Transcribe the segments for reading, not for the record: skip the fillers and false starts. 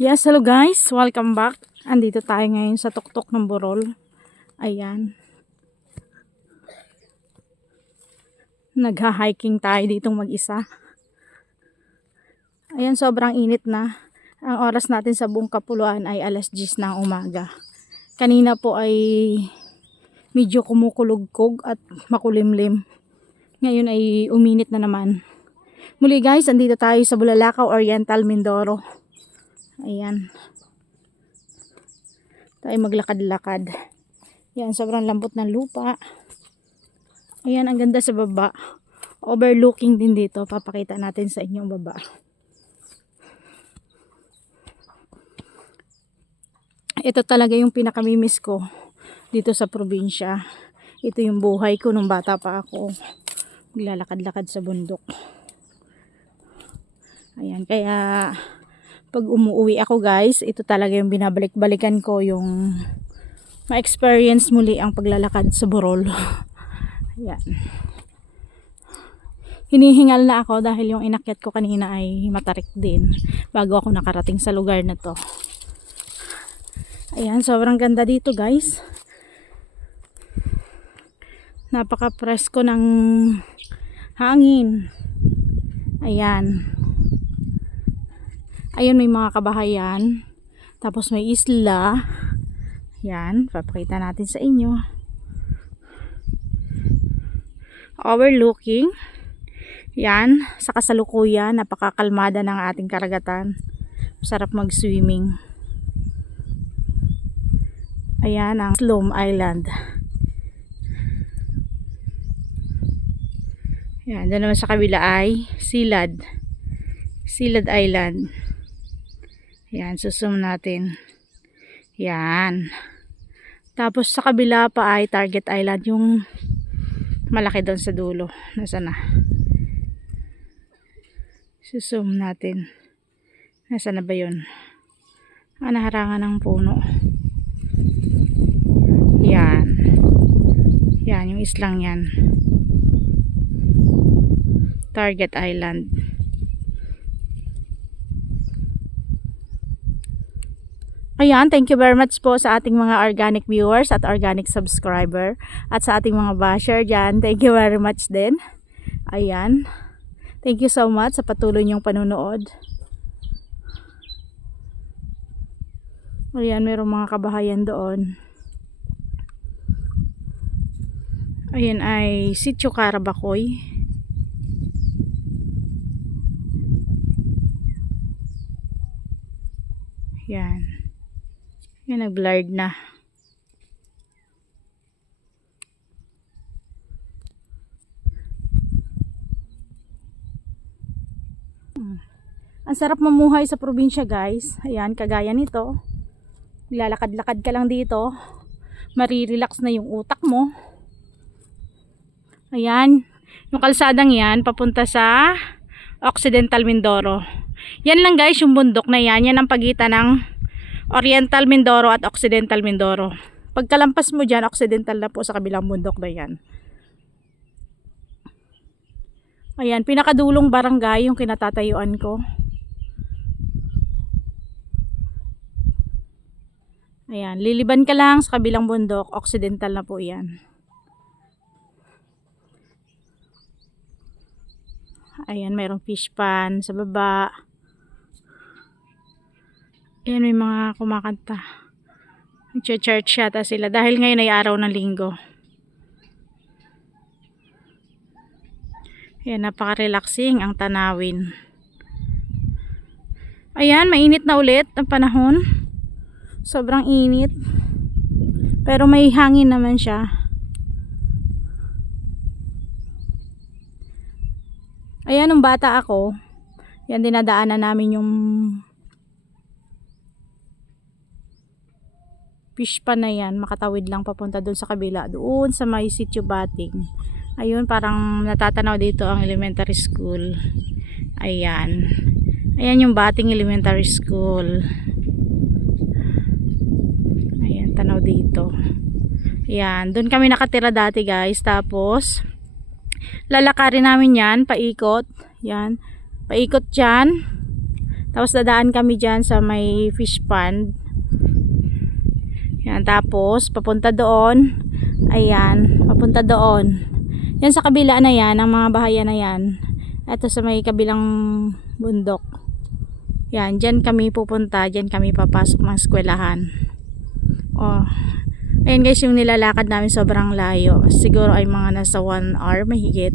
Yes, hello guys, welcome back. Andito tayo ngayon sa tuktok ng Burol. Ayan. Nagha-hiking tayo ditong mag-isa. Ayan, sobrang init na. Ang oras natin sa buong Kapuluan ay alas 10 ng umaga. Kanina po ay medyo kumukulugkog at makulimlim. Ngayon ay uminit na naman. Muli guys, andito tayo sa Bulalakaw, Oriental, Mindoro. Ayan. Tayo maglakad-lakad. Yan, sobrang lambot ng lupa. Ayan, ang ganda sa baba. Overlooking din dito. Papakita natin sa inyong baba. Ito talaga yung pinakamimiss ko dito sa probinsya. Ito yung buhay ko nung bata pa ako. Maglalakad-lakad sa bundok. Ayan, kaya pag umuwi ako guys, ito talaga yung binabalik-balikan ko, yung ma-experience muli ang paglalakad sa Burol. Ayan. Hinihingal na ako dahil yung inakyat ko kanina ay matarik din bago ako nakarating sa lugar na to. Ayan, sobrang ganda dito guys. Napaka-presko ng hangin. Ayan. Ayun, may mga kabahayan. Tapos may isla. Yan, papakita natin sa inyo. Overlooking. Yan, sa kasalukuyan, napakakalmada ng ating karagatan. Sarap mag-swimming. Ayan ang Sloom Island. Yan, doon naman sa kabila ay Silad. Silad Island. Yan, susum natin. Yan. Tapos sa kabila pa ay Target Island, yung malaki doon sa dulo. Nasaan na? Susum natin. Nasaan na ba yun? Naharangan ng puno. Yan. Yan, yung islang yan. Target Island. Ayan, thank you very much po sa ating mga organic viewers at organic subscriber. At sa ating mga basher dyan, thank you very much din. Ayan. Thank you so much sa patuloy niyong panunood. Ayan, mayroong mga kabahayan doon. Ayan ay Sitio Carabacoy. Yan. Yan, nag-blurred na. Ang sarap mamuhay sa probinsya guys. Ayan, kagaya nito. Lalakad-lakad ka lang dito. Marirelax na yung utak mo. Ayan. Yung kalsadang yan, papunta sa Occidental Mindoro. Yan lang guys, yung bundok na yan. Yan ang pagitan ng Oriental Mindoro at Occidental Mindoro. Pagkalampas mo dyan, Occidental na po sa kabilang bundok na yan. Ayan, pinakadulong barangay yung kinatatayuan ko. Ayan, liliban ka lang sa kabilang bundok, Occidental na po yan. Ayan, mayroong fish pan sa baba. Ayan, may mga kumakanta. Nag-church yata sila dahil ngayon ay araw ng linggo. Ayan, napaka-relaxing ang tanawin. Ayan, mainit na ulit ang panahon. Sobrang init. Pero may hangin naman siya. Ayan, nung bata ako, yan dinadaanan namin yung fish pan na yan, makatawid lang papunta doon sa kabila, doon sa may Sitio Bating. Ayun, parang natatanaw dito ang elementary school. Ayan. Ayan yung Bating Elementary School. Ayan, tanaw dito. Ayan, doon kami nakatira dati guys. Tapos lalakarin namin yan, paikot. Yan, paikot dyan. Tapos dadaan kami dyan sa may fish pond. Yan, tapos papunta doon. Ayan, papunta doon. Yan sa kabila na yan, ang mga bahayan na yan. Ito sa may kabilang bundok. Yan, dyan kami pupunta, dyan kami papasok ng eskwelahan. Oh. Ayan guys, yung nilalakad namin sobrang layo. Siguro ay mga nasa 1 hour mahigit.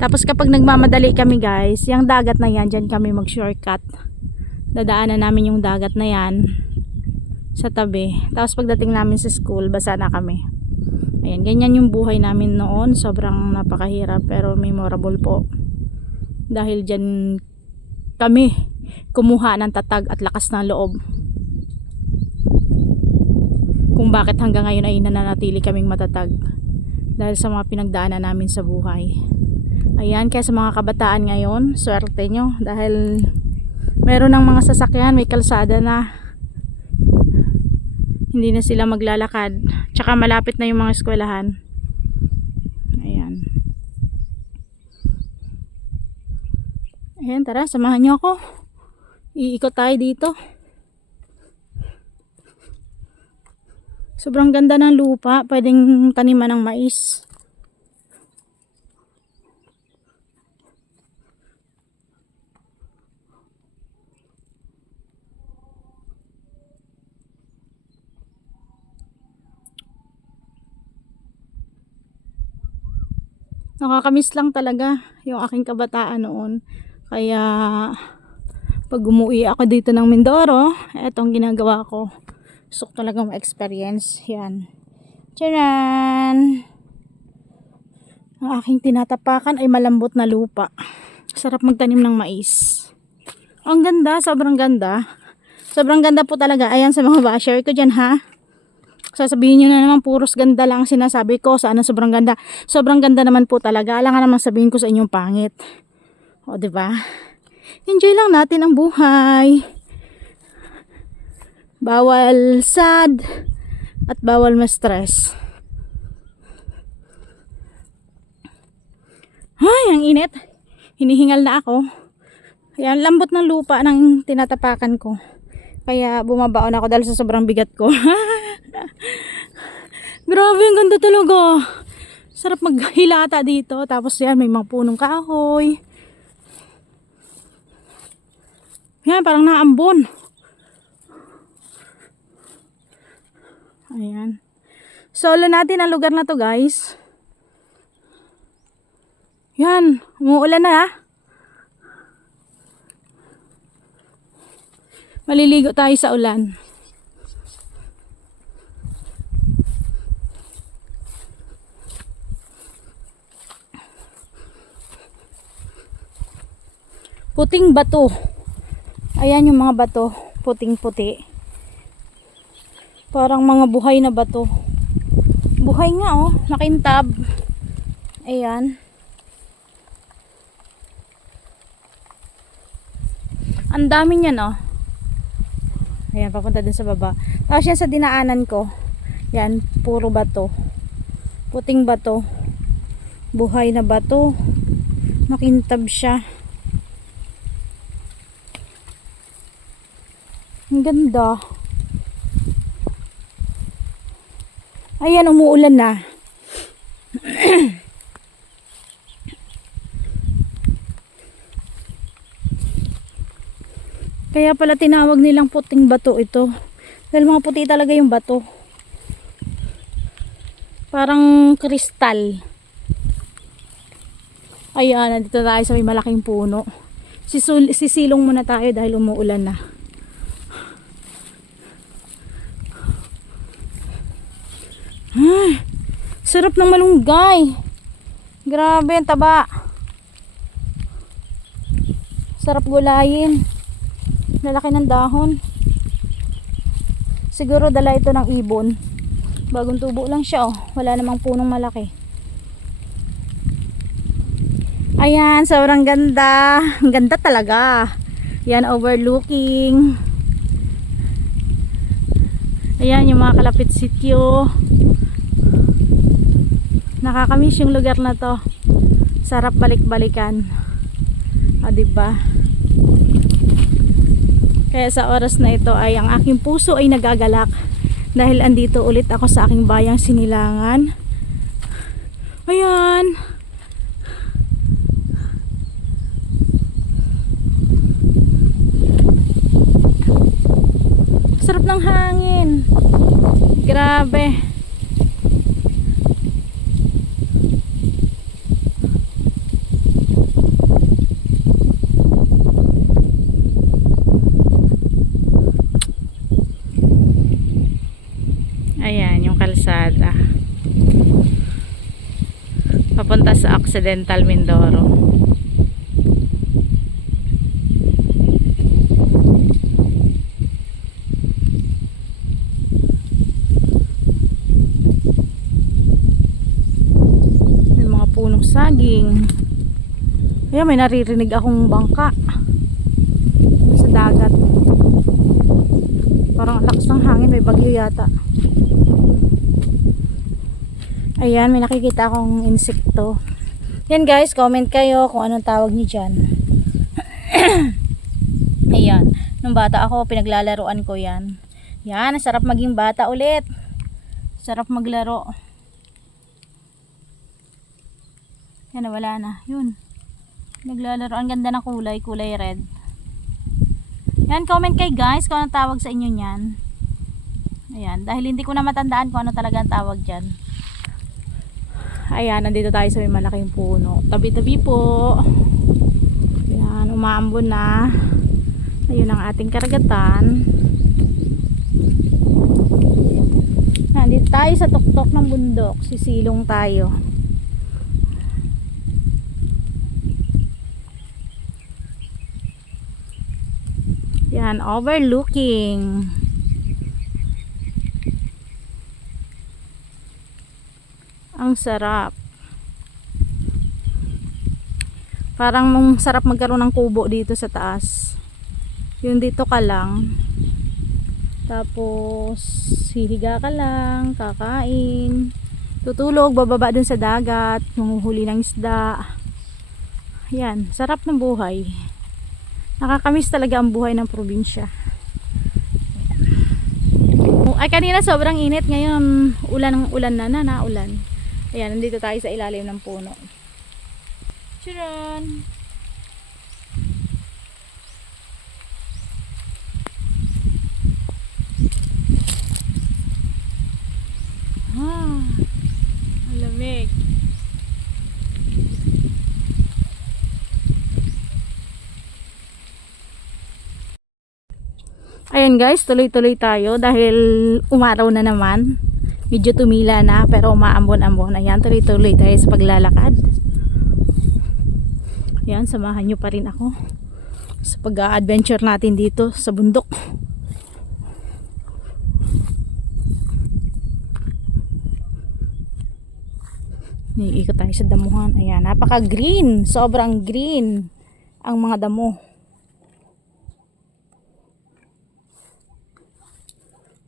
Tapos kapag nagmamadali kami guys, yung dagat na yan, dyan kami mag shortcut. Dadaanan namin yung dagat na yan sa tabi. Tapos pagdating namin sa school, basa na kami. Ayan, ganyan yung buhay namin noon. Sobrang napakahirap pero memorable po. Dahil dyan kami kumuha ng tatag at lakas ng loob. Kung bakit hanggang ngayon ay nananatili kaming matatag. Dahil sa mga pinagdaanan namin sa buhay. Ayan, kaya sa mga kabataan ngayon, swerte nyo. Dahil meron ng mga sasakyan, may kalsada na. Hindi na sila maglalakad. Tsaka malapit na yung mga eskwelahan. Ayan. Ayan, tara, samahan nyo ako. Iikot tayo dito. Sobrang ganda ng lupa. Pwedeng taniman ng mais. Nakakamiss lang talaga yung aking kabataan noon. Kaya pag umuwi ako dito ng Mindoro, etong ginagawa ko. Gusto ko talagang ma-experience. Yan. Tcharan! Ang aking tinatapakan ay malambot na lupa. Sarap magtanim ng mais. Ang ganda, sobrang ganda. Sobrang ganda po talaga. Ayan sa mga basher ko dyan ha. Sasabihin nyo na naman puros ganda lang sinasabi ko. Sana sobrang ganda. Sobrang ganda naman po talaga. Alam nga naman sabihin ko sa inyong pangit. O diba? Enjoy lang natin ang buhay. Bawal sad at bawal ma-stress. Ay, ang init. Hinihingal na ako. Ayan, lambot ng lupa ng tinatapakan ko. Kaya bumabaon ako dahil sa sobrang bigat ko. Grabe, ang ganda talaga. Sarap maghilata dito. Tapos yan, may mga punong kahoy. Yan, parang naambon. Ayan. Solo natin ang lugar na to guys. Yan, umuulan na ha. Maliligo tayo sa ulan. Puting bato. Ayan yung mga bato. Puting-puti. Parang mga buhay na bato. Buhay nga oh. Nakintab. Ayan. Ang dami niyan oh. Ayan, papunta din sa baba. Tapos yan sa dinaanan ko. Yan, puro bato. Puting bato. Buhay na bato. Makintab siya. Ang ganda. Ayan, umuulan na. Kaya pala tinawag nilang puting bato ito. Dahil mga puti talaga yung bato. Parang kristal. Ayan, nandito tayo sa may malaking puno. Sisilong muna tayo dahil umuulan na. Ay, sarap ng malunggay. Grabe, ang taba. Sarap gulayin. Lalaki ng dahon. Siguro dala ito ng ibon. Bagong tubo lang siya oh. Wala namang punong malaki. Ayan, sobrang ganda. Ang ganda talaga. Yan, overlooking. Ayan, yung mga kalapit sityo. Nakakamiss yung lugar na to. Sarap balik-balikan. O, diba? Kaya sa oras na ito ay ang aking puso ay nagagalak dahil andito ulit ako sa aking bayang Sinilangan. Ayan. Sarap ng hangin. Grabe. Ayan, yung kalsada. Papunta sa Occidental Mindoro. May mga punong saging. Ayan, may naririnig akong bangka sa dagat. Parang ang lakas ng hangin, may bagyo yata. Ayan, may nakikita akong insekto. Yan guys, comment kayo kung anong tawag niyo dyan. Ayan, nung bata ako, pinaglalaroan ko yan. Yan, sarap maging bata ulit. Sarap maglaro. Yan, wala na. Yun. Naglalaro. Ang ganda ng kulay. Kulay red. Yan, comment kayo guys kung anong tawag sa inyo nyan. Ayan, dahil hindi ko na matandaan kung ano talaga ang tawag dyan. Ayan, nandito tayo sa may malaking puno. Tabi-tabi po. Ayan, umaambon na. Ayun ang ating karagatan. Nandito tayo sa tuktok ng bundok. Sisilong tayo. Yan, overlooking. Ang sarap. Parang sarap magkaroon ng kubo dito sa taas. Yung dito ka lang. Tapos hihiga ka lang, kakain, tutulog, bababa dun sa dagat, manguhuli ng isda. Yan, sarap ng buhay. Nakakamiss talaga ang buhay ng probinsya. Ay, kanina sobrang init, ngayon ulan na naulan. Ayan, nandito tayo sa ilalim ng puno. Tcharan! Ah, malamig. Ayan guys, tuloy-tuloy tayo dahil umaraw na naman. Medyo tumila na pero umaambon-ambon. Ayan, tuloy-tuloy tayo sa paglalakad. Ayan, samahan nyo pa rin ako sa pag-adventure natin dito sa bundok. Iikot tayo sa damuhan. Ayan, napaka-green. Sobrang green ang mga damo.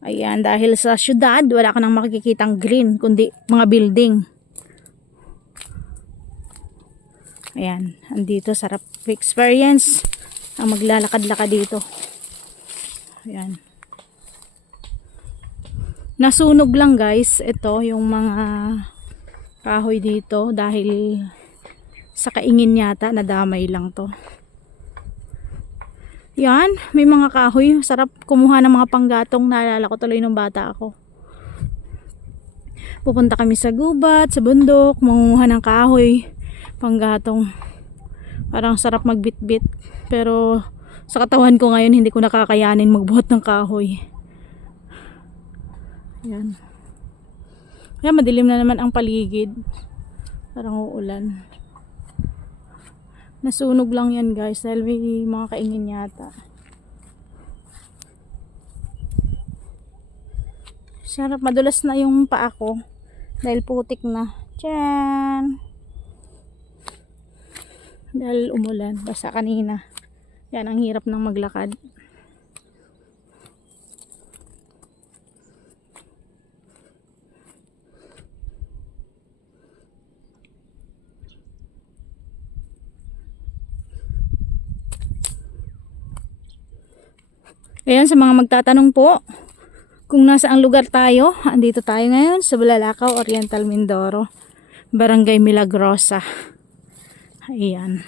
Ayan, dahil sa syudad, wala ka nang makikitang green, kundi mga building. Ayan, andito sarap experience ang maglalakad-lakad dito. Ayan. Nasunog lang guys, ito yung mga kahoy dito dahil sa kaingin yata, nadamay lang to. Yan, may mga kahoy. Sarap kumuha ng mga panggatong. Naalala ko tuloy nung bata ako. Pupunta kami sa gubat, sa bundok, mangunguha ng kahoy, panggatong. Parang sarap magbitbit. Pero sa katawan ko ngayon, hindi ko nakakayanin magbuhat ng kahoy. Yan. Yan, madilim na naman ang paligid. Parang uulan. Nasunog lang yan guys dahil may mga kaingin yata. Sarap, madulas na yung paa ko dahil putik na. Tiyan! Dahil umulan, basta kanina. Yan, ang hirap ng maglakad. Ayan, sa mga magtatanong po, kung nasa ang lugar tayo, andito tayo ngayon sa Bulalakaw, Oriental Mindoro, Barangay Milagrosa. Ayan.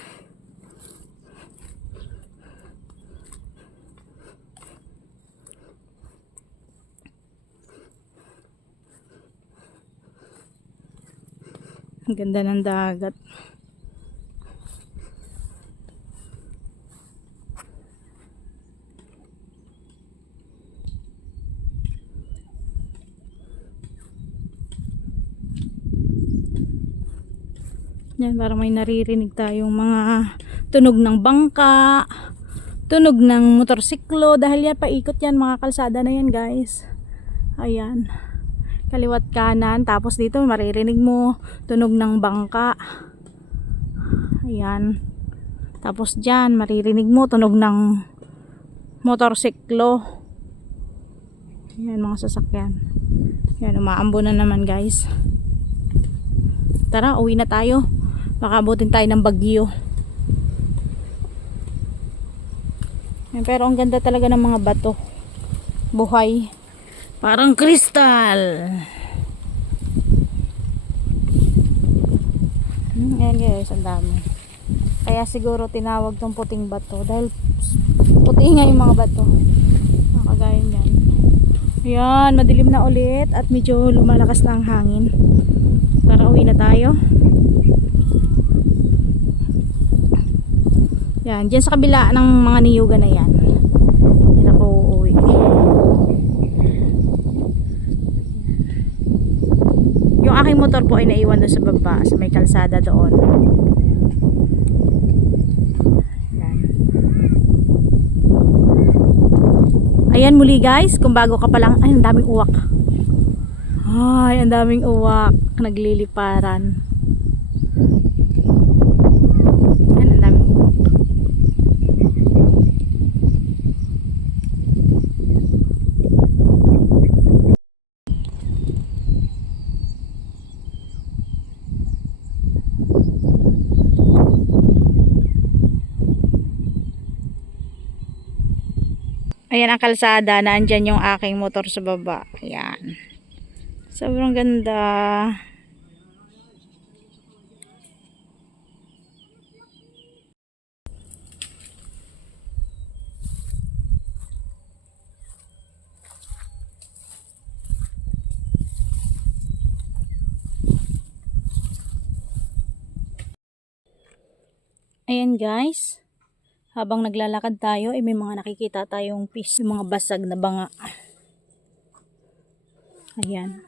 Ang ganda ng dagat. Yan, parang may naririnig tayong mga tunog ng bangka, tunog ng motorsiklo, dahil yan paikot yan, mga kalsada na yan guys. Ayan, kaliwat kanan, tapos dito maririnig mo tunog ng bangka. Ayan, tapos dyan maririnig mo tunog ng motorsiklo. Ayan, mga sasakyan. Ayan, umaambo na naman guys. Tara, uwi na tayo, baka abutin tayo ng bagyo. Ayan, pero ang ganda talaga ng mga bato, buhay, parang kristal. Ayan guys, ang dami. Kaya siguro tinawag tong puting bato dahil puti nga yung mga bato, nakagaya nyan. Ayan, madilim na ulit at medyo lumalakas na ang hangin. Tara, uwi na tayo. Yan, dyan sa kabila ng mga niyugan na yan, yan ako uuwi. Yung aking motor po ay naiwan doon sa baba, sa may kalsada doon. Yan. Ayan, muli guys, kung bago ka pa lang, ay ang daming uwak. Ay, ang daming uwak, nagliliparan. Yan, ang daming uwak. Ayan ang kalsada, naandyan yung aking motor sa baba. Ayan. Sobrang ganda. Ayan guys, habang naglalakad tayo, may mga nakikita tayong fish, yung mga basag na banga. Ayan.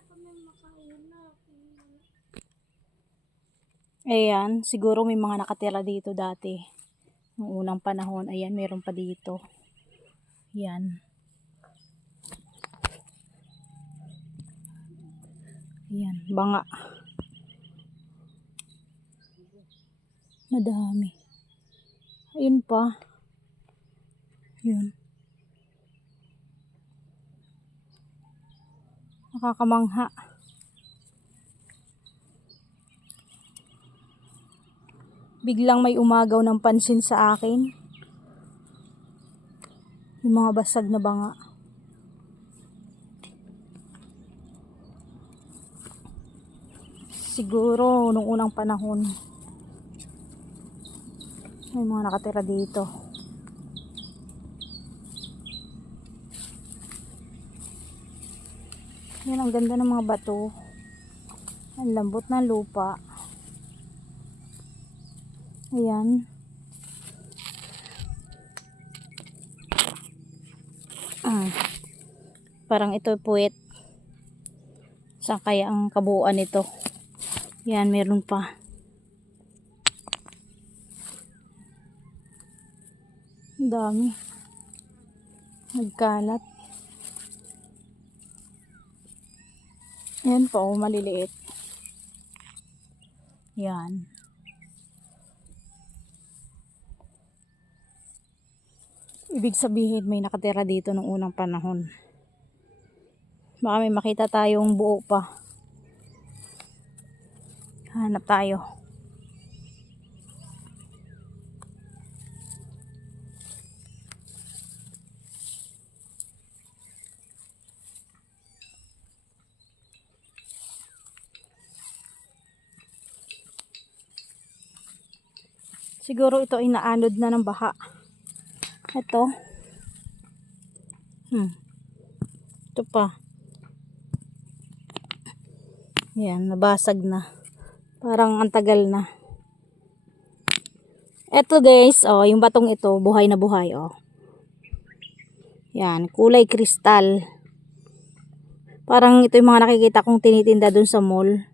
Ayan, siguro may mga nakatira dito dati. Noong unang panahon, ayan, meron pa dito. Ayan. Ayan, banga. Madami. Ayun pa. Yun. Nakakamangha. Biglang may umagaw ng pansin sa akin. Yung mga basag na banga. Siguro nung unang panahon may mga nakatira dito. Yan, ang ganda ng mga bato. Ang lambot ng lupa. Ayan. Parang ito puwet. Saan kaya ang kabuuan nito? Yan, meron pa. Ang dami. Nagkalat. Yan po, maliliit. Yan. Ibig sabihin may nakatira dito nung unang panahon. Baka may makita tayong buo pa. Hanap tayo. Siguro ito ay naanod na ng baha. Ito. Ito pa. Yan, nabasag na. Parang ang tagal na. Ito guys, oh, yung batong ito, buhay na buhay, oh. Yan, kulay kristal. Parang ito yung mga nakikita kong tinitinda dun sa mall.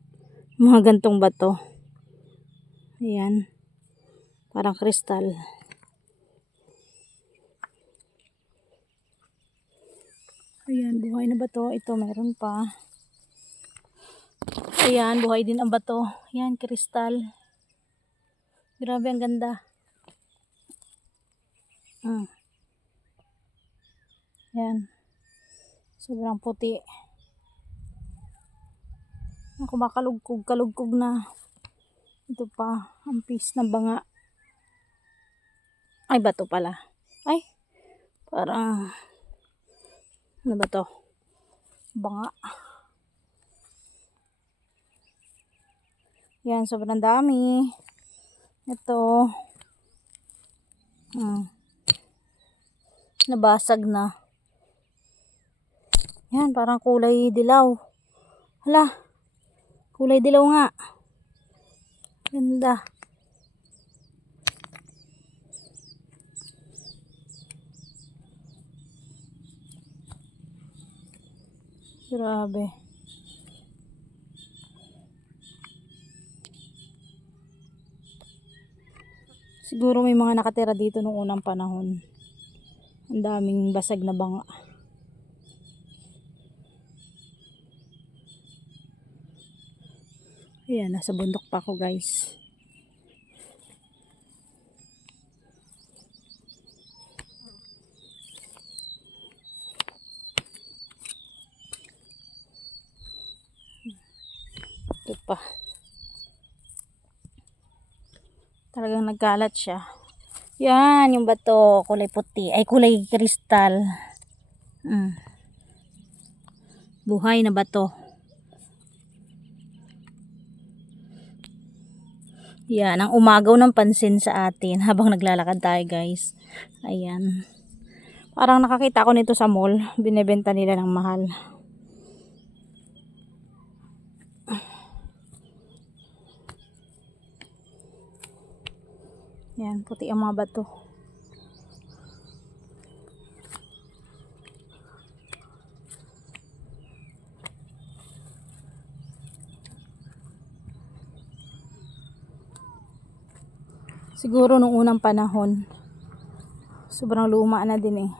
Mga gantong bato. Ayan. Parang kristal. Ayan, buhay na bato. Ito, meron pa. Ayan, buhay din ang bato. Ayan, kristal. Grabe, ang ganda. Ayan. Sobrang puti. Kumakalugkog na. Ito pa, ang piece ng banga. Ay, bato pala. Ay, parang, ano ba to? Banga. Yan, sobrang dami. Ito. Nabasag na. Yan, parang kulay dilaw. Hala, kulay dilaw nga. Ganda. Grabe. Siguro may mga nakatira dito nung unang panahon. Ang daming basag na banga. Ayan, nasa bundok pa ako guys. Ito pa. Talagang nagkalat siya. Yan, yung bato, kulay puti. Ay, kulay kristal. Buhay na bato. Yan, ang umagaw ng pansin sa atin habang naglalakad tayo guys. Ayan. Parang nakakita ko nito sa mall. Binebenta nila ng mahal. Yan, puti ang mga bato. Siguro nung unang panahon. Sobrang luma na din eh.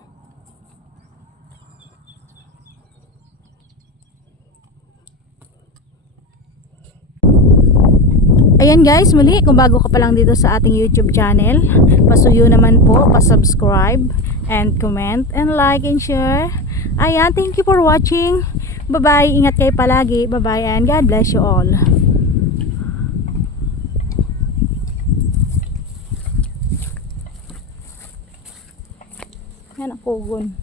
Ayan guys, muli kung bago ka pa lang dito sa ating YouTube channel, pasuyo naman po, pa-subscribe and comment and like and share. Ayan, thank you for watching. Bye-bye, ingat kayo palagi. Bye-bye and God bless you all. Yan ang kugon.